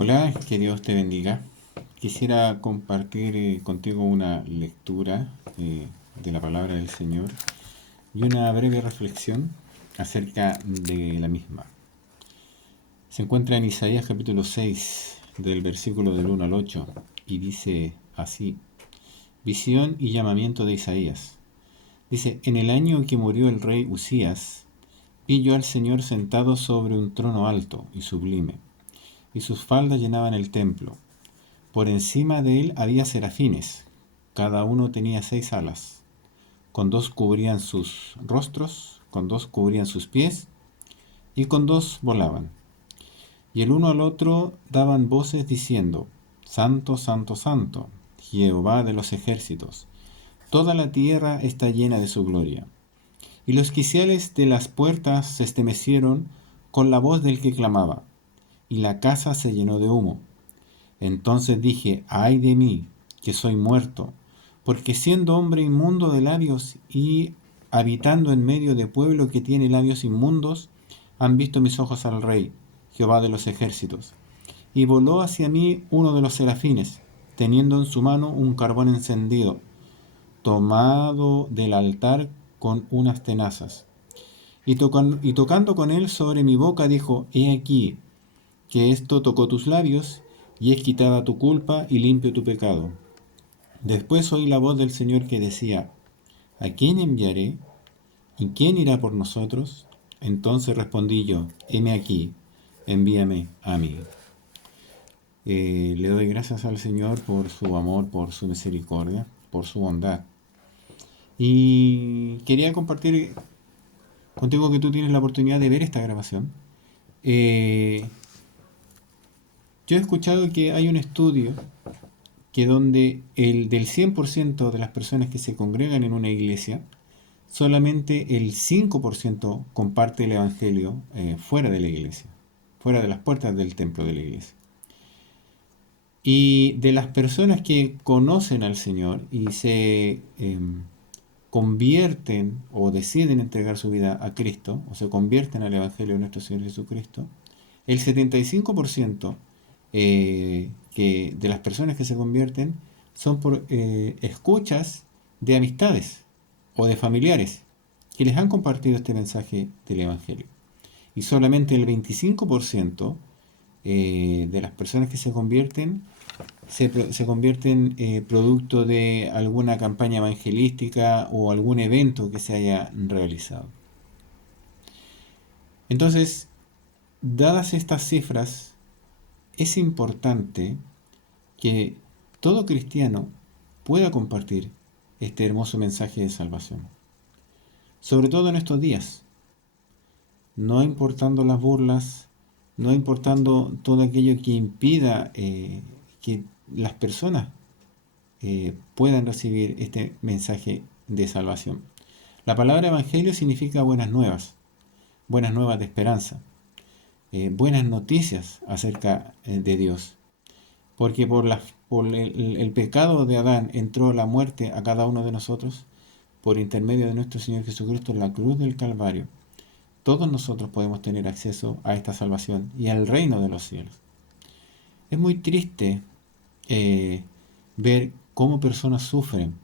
Hola, que Dios te bendiga. Quisiera compartir contigo una lectura de la palabra del Señor y una breve reflexión acerca de la misma. Se encuentra en Isaías capítulo 6, del versículo del 1 al 8, y dice así: visión y llamamiento de Isaías. Dice: en el año en que murió el rey Usías, vi yo al Señor sentado sobre un trono alto y sublime, y sus faldas llenaban el templo. Por encima de él había serafines, cada uno tenía 6 alas, con 2 cubrían sus rostros, con 2 cubrían sus pies, y con 2 volaban. Y el uno al otro daban voces diciendo: Santo, Santo, Santo, Jehová de los ejércitos, toda la tierra está llena de su gloria. Y los quiciales de las puertas se estremecieron con la voz del que clamaba, y la casa se llenó de humo. Entonces dije: ay de mí, que soy muerto, porque siendo hombre inmundo de labios y habitando en medio de pueblo que tiene labios inmundos, han visto mis ojos al Rey, Jehová de los ejércitos. Y voló hacia mí uno de los serafines, teniendo en su mano un carbón encendido, tomado del altar con unas tenazas. Y tocando con él sobre mi boca, dijo: he aquí, que esto tocó tus labios, y es quitada tu culpa y limpio tu pecado. Después oí la voz del Señor que decía: ¿a quién enviaré? ¿Y quién irá por nosotros? Entonces respondí yo: heme aquí, envíame a mí. Le doy gracias al Señor por su amor, por su misericordia, por su bondad. Y quería compartir contigo, que tú tienes la oportunidad de ver esta grabación. Yo he escuchado que hay un estudio que donde el del 100% de las personas que se congregan en una iglesia, solamente el 5% comparte el Evangelio fuera de la iglesia, fuera de las puertas del templo de la iglesia. Y de las personas que conocen al Señor y se convierten o deciden entregar su vida a Cristo, o se convierten al Evangelio de nuestro Señor Jesucristo, el 75% de las personas que se convierten son por escuchas de amistades o de familiares que les han compartido este mensaje del Evangelio. Y solamente el 25% de las personas que se convierten se convierten producto de alguna campaña evangelística o algún evento que se haya realizado. Entonces, dadas estas cifras, es importante que todo cristiano pueda compartir este hermoso mensaje de salvación. Sobre todo en estos días, no importando las burlas, no importando todo aquello que impida que las personas puedan recibir este mensaje de salvación. La palabra evangelio significa buenas nuevas de esperanza, buenas noticias acerca de Dios. Porque por el pecado de Adán entró la muerte a cada uno de nosotros, por intermedio de nuestro Señor Jesucristo en la cruz del Calvario. Todos nosotros podemos tener acceso a esta salvación y al reino de los cielos. Es muy triste ver cómo personas sufren,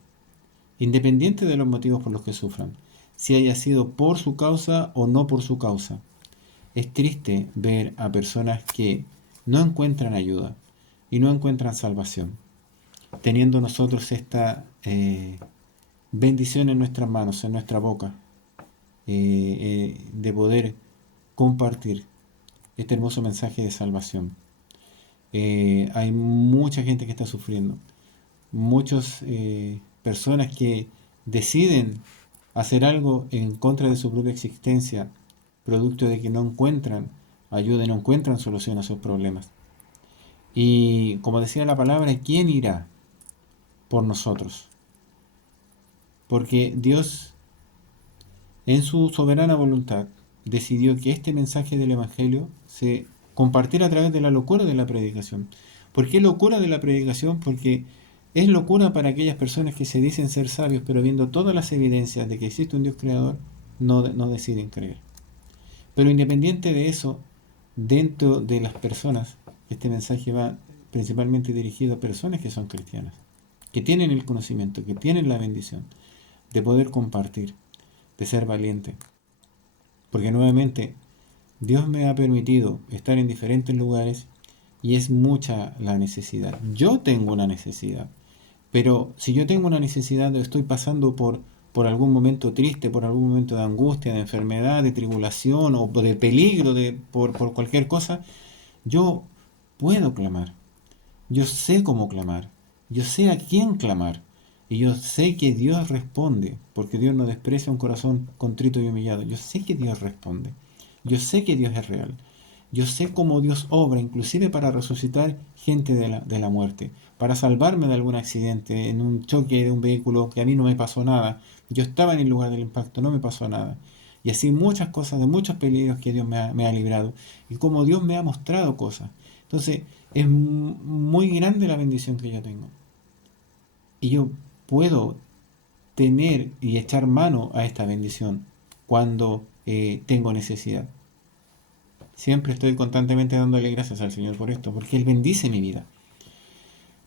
independiente de los motivos por los que sufran, si haya sido por su causa o no por su causa. Es triste ver a personas que no encuentran ayuda y no encuentran salvación, teniendo nosotros esta bendición en nuestras manos, en nuestra boca, de poder compartir este hermoso mensaje de salvación. Hay mucha gente que está sufriendo, muchas personas que deciden hacer algo en contra de su propia existencia, producto de que no encuentran ayuda y no encuentran solución a sus problemas. Y como decía la palabra, ¿quién irá por nosotros? Porque Dios, en su soberana voluntad, decidió que este mensaje del Evangelio se compartiera a través de la locura de la predicación. ¿Por qué locura de la predicación? Porque es locura para aquellas personas que se dicen ser sabios, pero viendo todas las evidencias de que existe un Dios creador, no deciden creer. Pero independiente de eso, dentro de las personas Este mensaje va principalmente dirigido a personas que son cristianas, que tienen el conocimiento, que tienen la bendición de poder compartir, de ser valiente. Porque nuevamente, Dios me ha permitido estar en diferentes lugares y es mucha la necesidad. Yo tengo una necesidad, pero si yo tengo una necesidad, estoy pasando por algún momento triste, por algún momento de angustia, de enfermedad, de tribulación o de peligro, por cualquier cosa, yo puedo clamar. Yo sé cómo clamar. Yo sé a quién clamar. Y yo sé que Dios responde, porque Dios no desprecia un corazón contrito y humillado. Yo sé que Dios responde. Yo sé que Dios es real. Yo sé cómo Dios obra, inclusive para resucitar gente de la muerte, para salvarme de algún accidente, en un choque de un vehículo que a mí no me pasó nada. Yo estaba en el lugar del impacto, no me pasó nada. Y así muchas cosas, de muchos peligros que Dios me ha librado. Y cómo Dios me ha mostrado cosas. Entonces, es muy grande la bendición que yo tengo. Y yo puedo tener y echar mano a esta bendición cuando tengo necesidad. Siempre estoy constantemente dándole gracias al Señor por esto, porque Él bendice mi vida.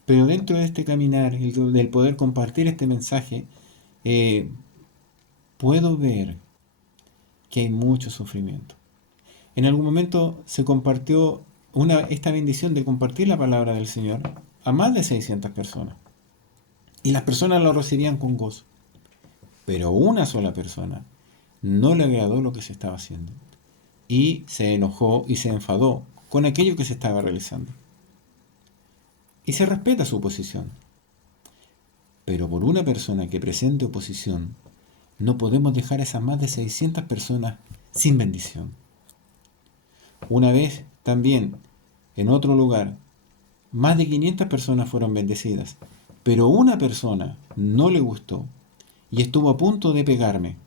Pero dentro de este caminar, del poder compartir este mensaje, eh, puedo ver que hay mucho sufrimiento. En algún momento se compartió esta bendición de compartir la palabra del Señor a más de 600 personas. Y las personas lo recibían con gozo. Pero una sola persona no le agradó lo que se estaba haciendo. Y se enojó y se enfadó con aquello que se estaba realizando. Y se respeta su posición. Pero por una persona que presente oposición, no podemos dejar a esas más de 600 personas sin bendición. Una vez también, en otro lugar, más de 500 personas fueron bendecidas, pero una persona no le gustó y estuvo a punto de pegarme.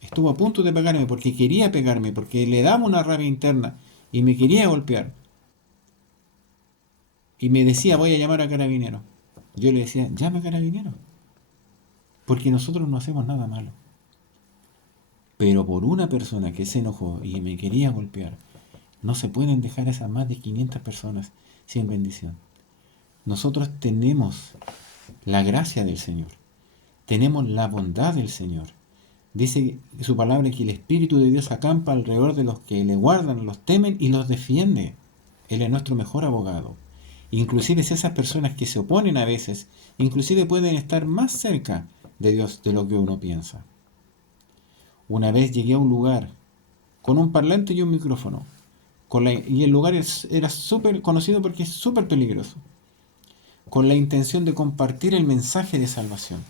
Estuvo a punto de pegarme porque quería pegarme, porque le daba una rabia interna y me quería golpear. Y me decía, voy a llamar a Carabineros. Yo le decía, llame a Carabineros, porque nosotros no hacemos nada malo. Pero por una persona que se enojó y me quería golpear, no se pueden dejar a esas más de 500 personas sin bendición. Nosotros tenemos la gracia del Señor, tenemos la bondad del Señor. Dice su palabra que el Espíritu de Dios acampa alrededor de los que le guardan, los temen y los defiende. Él es nuestro mejor abogado. Inclusive si esas personas que se oponen a veces, inclusive pueden estar más cerca de Dios de lo que uno piensa. Una vez llegué a un lugar con un parlante y un micrófono, y el lugar era súper conocido porque es súper peligroso, con la intención de compartir el mensaje de salvación.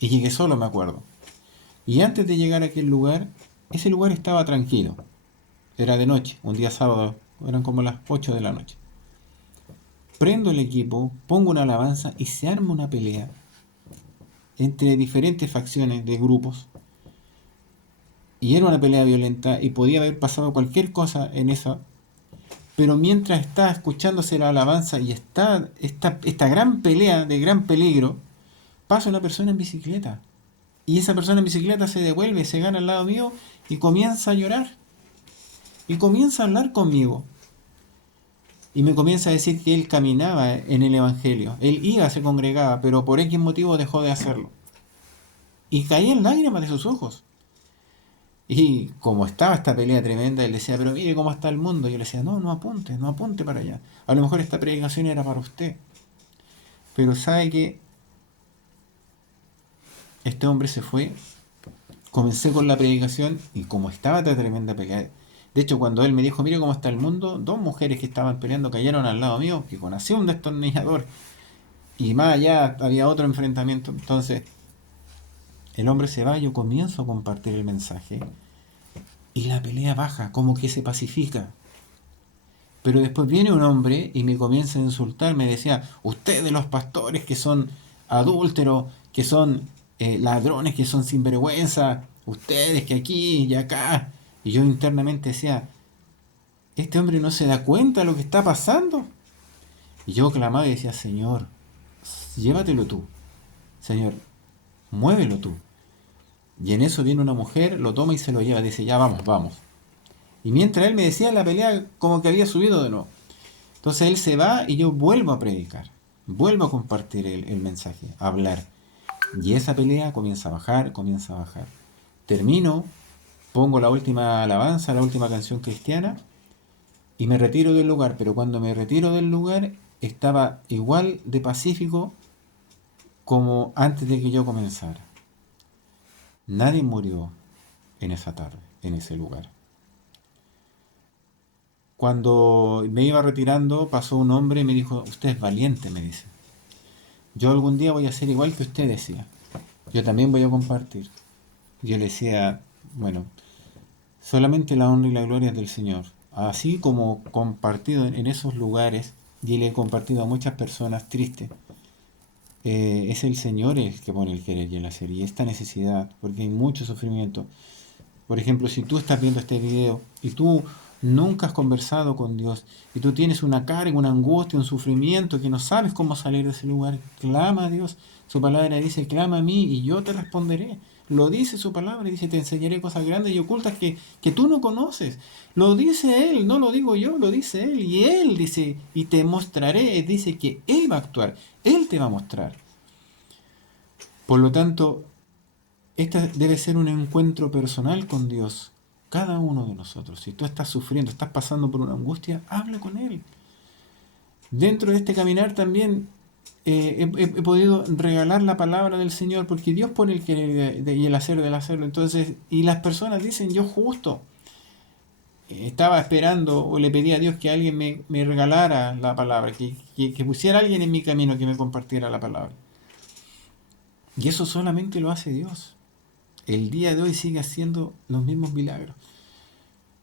Y llegué solo, me acuerdo. Y antes de llegar a aquel lugar, ese lugar estaba tranquilo. Era de noche, un día sábado, eran como las 8 de la noche. Prendo el equipo, pongo una alabanza y se arma una pelea entre diferentes facciones de grupos. Y era una pelea violenta y podía haber pasado cualquier cosa en eso. Pero mientras está escuchándose la alabanza y está esta gran pelea de gran peligro, pasa una persona en bicicleta. Y esa persona en bicicleta se devuelve, se gana al lado mío y comienza a llorar. Y comienza a hablar conmigo. Y me comienza a decir que él caminaba en el Evangelio. Él iba, se congregaba, pero por X motivo dejó de hacerlo. Y caían lágrimas de sus ojos. Y como estaba esta pelea tremenda, él decía, pero mire cómo está el mundo. Y yo le decía, no apunte para allá. A lo mejor esta predicación era para usted. Pero sabe que este hombre se fue. Comencé con la predicación y como estaba esta tremenda pelea. De hecho, cuando él me dijo, mire cómo está el mundo, dos mujeres que estaban peleando cayeron al lado mío, que conocía un destornillador. Y más allá había otro enfrentamiento. Entonces, el hombre se va, yo comienzo a compartir el mensaje. Y la pelea baja, como que se pacifica. Pero después viene un hombre y me comienza a insultar, me decía, ustedes los pastores que son adúlteros, que son ladrones, que son sinvergüenza, ustedes que aquí y acá. Y yo internamente decía, este hombre no se da cuenta de lo que está pasando. Y yo clamaba y decía, Señor, llévatelo tú. Señor, muévelo tú. Y en eso viene una mujer, lo toma y se lo lleva. Dice, ya vamos. Y mientras él me decía, la pelea como que había subido de nuevo. Entonces él se va y yo vuelvo a predicar, vuelvo a compartir el mensaje, a hablar. Y esa pelea comienza a bajar, comienza a bajar. Termino, pongo la última alabanza, la última canción cristiana y me retiro del lugar. Pero cuando me retiro del lugar estaba igual de pacífico como antes de que yo comenzara. Nadie murió en esa tarde, en ese lugar. Cuando me iba retirando, pasó un hombre y me dijo, usted es valiente, me dice. Yo algún día voy a ser igual que usted, decía. Yo también voy a compartir. Yo le decía, bueno, solamente la honra y la gloria es del Señor. Así como compartido en esos lugares, y le he compartido a muchas personas tristes, es el Señor el que pone el querer y el hacer. Y esta necesidad, porque hay mucho sufrimiento. Por ejemplo, si tú estás viendo este video y tú nunca has conversado con Dios y tú tienes una carga, una angustia, un sufrimiento que no sabes cómo salir de ese lugar, clama a Dios. Su palabra dice, clama a mí y yo te responderé. Lo dice su palabra, dice, te enseñaré cosas grandes y ocultas que tú no conoces. Lo dice Él, no lo digo yo, lo dice Él. Y Él dice, y te mostraré, dice que Él va a actuar, Él te va a mostrar. Por lo tanto, este debe ser un encuentro personal con Dios, cada uno de nosotros. Si tú estás sufriendo, estás pasando por una angustia, habla con Él. Dentro de este caminar también he podido regalar la palabra del Señor, porque Dios pone el querer y el hacer del hacerlo. Entonces, y las personas dicen, yo justo estaba esperando o le pedí a Dios que alguien me regalara la palabra, que pusiera a alguien en mi camino que me compartiera la palabra. Y eso solamente lo hace Dios. El día de hoy sigue haciendo los mismos milagros.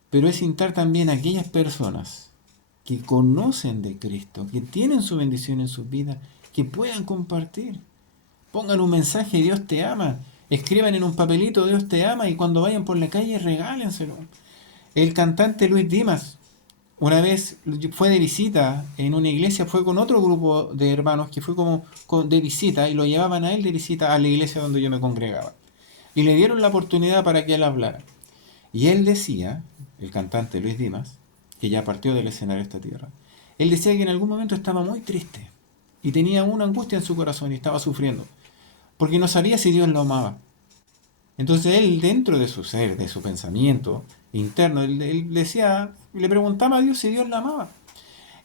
Pero es instar también a aquellas personas que conocen de Cristo, que tienen su bendición en sus vidas, que puedan compartir. Pongan un mensaje, Dios te ama. Escriban en un papelito, Dios te ama, y cuando vayan por la calle, regálenselo. El cantante Luis Dimas, una vez fue de visita en una iglesia, fue con otro grupo de hermanos que fue como de visita, y lo llevaban a él de visita a la iglesia donde yo me congregaba. Y le dieron la oportunidad para que él hablara. Y él decía, el cantante Luis Dimas, que ya partió del escenario de esta tierra, él decía que en algún momento estaba muy triste y tenía una angustia en su corazón y estaba sufriendo, porque no sabía si Dios lo amaba. Entonces él, dentro de su ser, de su pensamiento interno, él decía, le preguntaba a Dios si Dios lo amaba.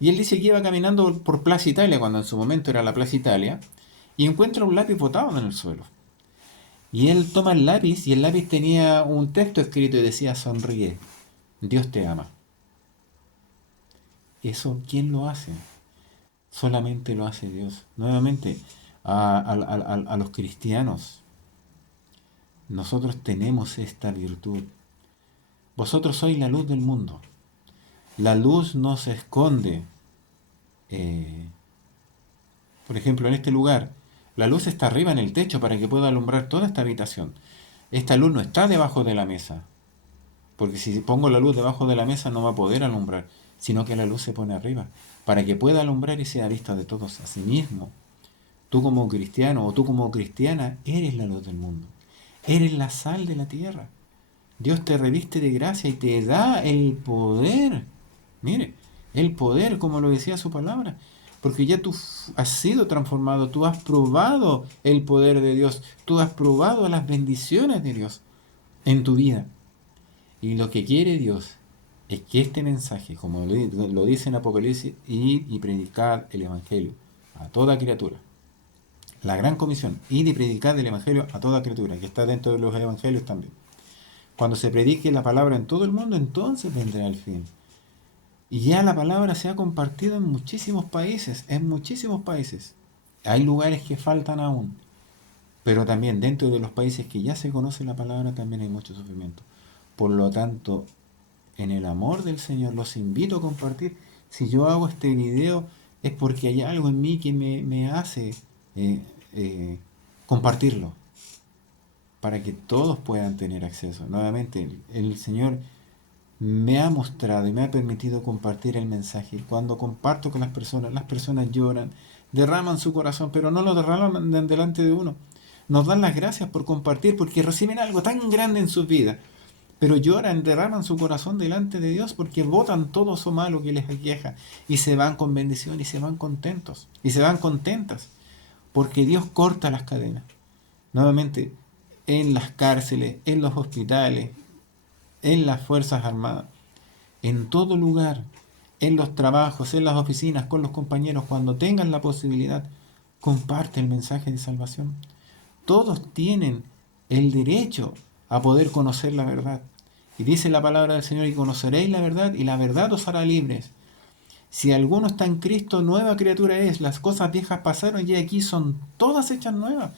Y él dice que iba caminando por Plaza Italia, cuando en su momento era la Plaza Italia, y encuentra un lápiz botado en el suelo. Y él toma el lápiz y el lápiz tenía un texto escrito y decía, sonríe, Dios te ama. ¿Eso quién lo hace? Solamente lo hace Dios. Nuevamente, a los cristianos, nosotros tenemos esta virtud. Vosotros sois la luz del mundo. La luz no se esconde. Por ejemplo, en este lugar, la luz está arriba en el techo para que pueda alumbrar toda esta habitación. Esta luz no está debajo de la mesa, porque si pongo la luz debajo de la mesa no va a poder alumbrar, sino que la luz se pone arriba, para que pueda alumbrar y sea vista de todos. Asimismo, tú como cristiano o tú como cristiana eres la luz del mundo, eres la sal de la tierra. Dios te reviste de gracia y te da el poder. Mire, el poder, como lo decía su palabra, porque ya tú has sido transformado, tú has probado el poder de Dios, tú has probado las bendiciones de Dios en tu vida. Y lo que quiere Dios es que este mensaje, como lo dice en Apocalipsis, id y predicad el Evangelio a toda criatura. La gran comisión, id y predicad el Evangelio a toda criatura, que está dentro de los Evangelios también. Cuando se predique la palabra en todo el mundo, entonces vendrá el fin. Y ya la palabra se ha compartido en muchísimos países, en muchísimos países. Hay lugares que faltan aún, pero también dentro de los países que ya se conoce la palabra también hay mucho sufrimiento. Por lo tanto, en el amor del Señor los invito a compartir. Si yo hago este video es porque hay algo en mí que me hace compartirlo, para que todos puedan tener acceso. Nuevamente, el Señor me ha mostrado y me ha permitido compartir el mensaje. Cuando comparto con las personas lloran, derraman su corazón, pero no lo derraman delante de uno. Nos dan las gracias por compartir, porque reciben algo tan grande en sus vidas. pero lloran, derraman su corazón delante de Dios porque botan todo eso malo que les aqueja y se van con bendición y se van contentos y se van contentas porque Dios corta las cadenas. Nuevamente, en las cárceles, en los hospitales, en las Fuerzas Armadas, en todo lugar, en los trabajos, en las oficinas, con los compañeros, cuando tengan la posibilidad, comparte el mensaje de salvación. Todos tienen el derecho a poder conocer la verdad. Y dice la palabra del Señor, y conoceréis la verdad, y la verdad os hará libres. Si alguno está en Cristo, nueva criatura es. Las cosas viejas pasaron y aquí son todas hechas nuevas.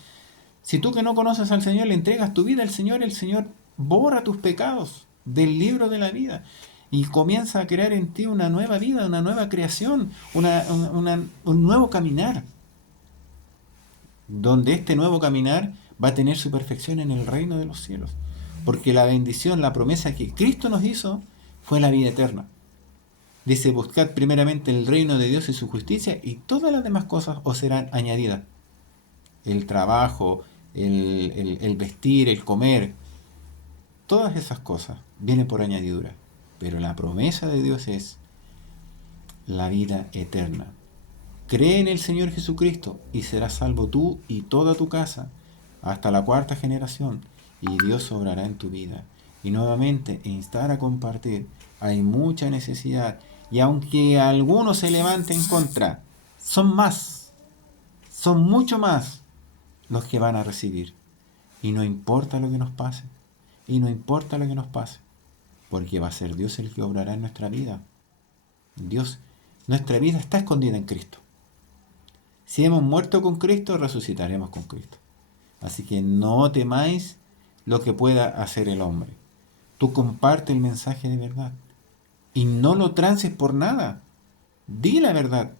Si tú que no conoces al Señor le entregas tu vida al Señor, el Señor borra tus pecados del libro de la vida y comienza a crear en ti una nueva vida, una nueva creación, un nuevo caminar, donde este nuevo caminar va a tener su perfección en el reino de los cielos. Porque la bendición, la promesa que Cristo nos hizo fue la vida eterna. Dice, buscad primeramente el reino de Dios y su justicia y todas las demás cosas os serán añadidas. El trabajo, el vestir, el comer, todas esas cosas vienen por añadidura. Pero la promesa de Dios es la vida eterna. Cree en el Señor Jesucristo y serás salvo tú y toda tu casa hasta la cuarta generación y Dios obrará en tu vida. Y nuevamente, instar a compartir. Hay mucha necesidad y aunque algunos se levanten en contra, son mucho más los que van a recibir. Y no importa lo que nos pase, y no importa lo que nos pase, porque va a ser Dios el que obrará en nuestra vida. Dios, nuestra vida está escondida en Cristo. Si hemos muerto con Cristo, resucitaremos con Cristo. Así que no temáis lo que pueda hacer el hombre. Tú comparte el mensaje de verdad y no lo transes por nada. Di la verdad,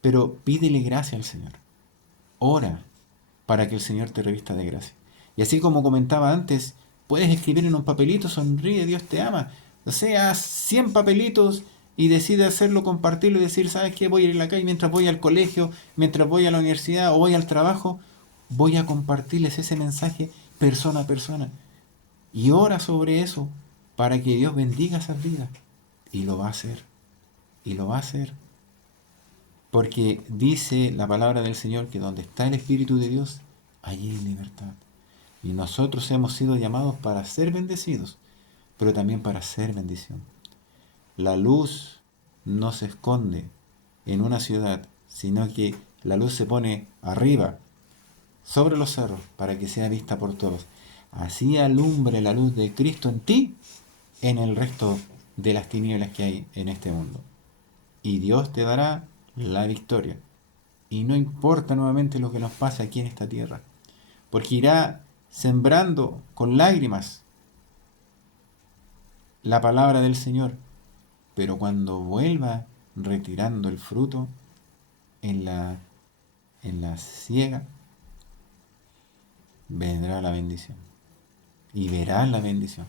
pero pídele gracia al Señor. Ora para que el Señor te revista de gracia. Y así como comentaba antes, puedes escribir en un papelito, sonríe, Dios te ama. O sea, haz 100 papelitos y decide hacerlo, compartirlo y decir, ¿sabes qué? Voy a ir en la calle mientras voy al colegio, mientras voy a la universidad o voy al trabajo, voy a compartirles ese mensaje persona a persona. Y ora sobre eso para que Dios bendiga esas vidas. Y lo va a hacer. Y lo va a hacer. Porque dice la palabra del Señor que donde está el Espíritu de Dios, allí hay libertad. Y nosotros hemos sido llamados para ser bendecidos, pero también para ser bendición. La luz no se esconde en una ciudad, sino que la luz se pone arriba, sobre los cerros, para que sea vista por todos. Así alumbre la luz de Cristo en ti, en el resto de las tinieblas que hay en este mundo. Y Dios te dará la victoria. Y no importa nuevamente lo que nos pase aquí en esta tierra, porque irá sembrando con lágrimas la palabra del Señor, pero cuando vuelva retirando el fruto en la siega, vendrá la bendición. Y verás la bendición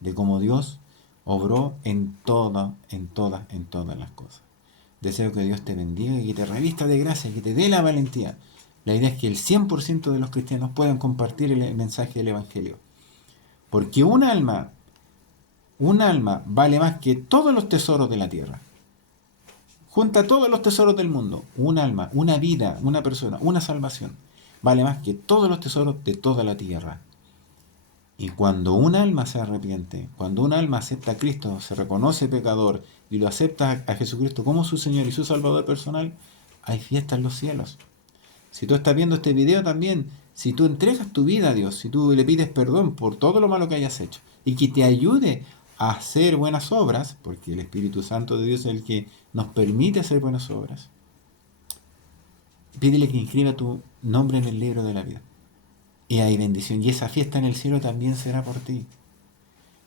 de cómo Dios obró en todas las cosas. Deseo que Dios te bendiga y que te revista de gracia, que te dé la valentía. La idea es que el 100% de los cristianos puedan compartir el mensaje del Evangelio. Porque un alma vale más que todos los tesoros de la tierra. Junta todos los tesoros del mundo. Un alma, una vida, una persona, una salvación. Vale más que todos los tesoros de toda la tierra. Y cuando un alma se arrepiente, cuando un alma acepta a Cristo, se reconoce pecador y lo acepta a Jesucristo como su Señor y su Salvador personal, hay fiesta en los cielos. Si tú estás viendo este video también, si tú entregas tu vida a Dios, si tú le pides perdón por todo lo malo que hayas hecho y que te ayude a hacer buenas obras, porque el Espíritu Santo de Dios es el que nos permite hacer buenas obras, pídele que inscriba tu nombre en el libro de la vida. Y hay bendición. Y esa fiesta en el cielo también será por ti.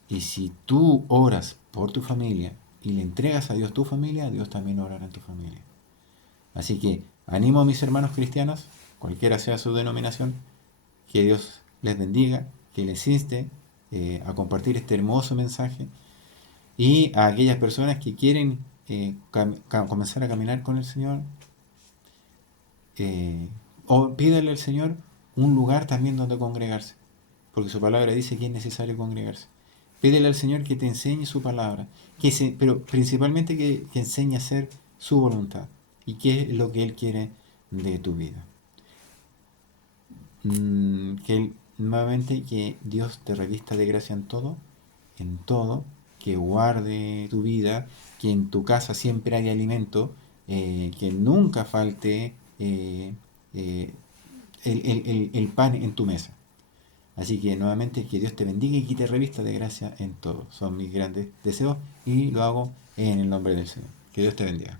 Y si tú oras por tu familia y le entregas a Dios tu familia, Dios también orará en tu familia. Así que animo a mis hermanos cristianos, cualquiera sea su denominación, que Dios les bendiga, que les inste a compartir este hermoso mensaje. Y a aquellas personas que quieren comenzar a caminar con el Señor, o pídale al Señor un lugar también donde congregarse, porque su palabra dice que es necesario congregarse. Pídele al Señor que te enseñe su palabra, pero principalmente que enseñe a hacer su voluntad y qué es lo que Él quiere de tu vida. Nuevamente que Dios te revista de gracia en todo, que guarde tu vida, que en tu casa siempre haya alimento, que nunca falte el pan en tu mesa. Así que nuevamente que Dios te bendiga y que te revista de gracia en todo. Son mis grandes deseos y lo hago en el nombre del Señor. Que Dios te bendiga.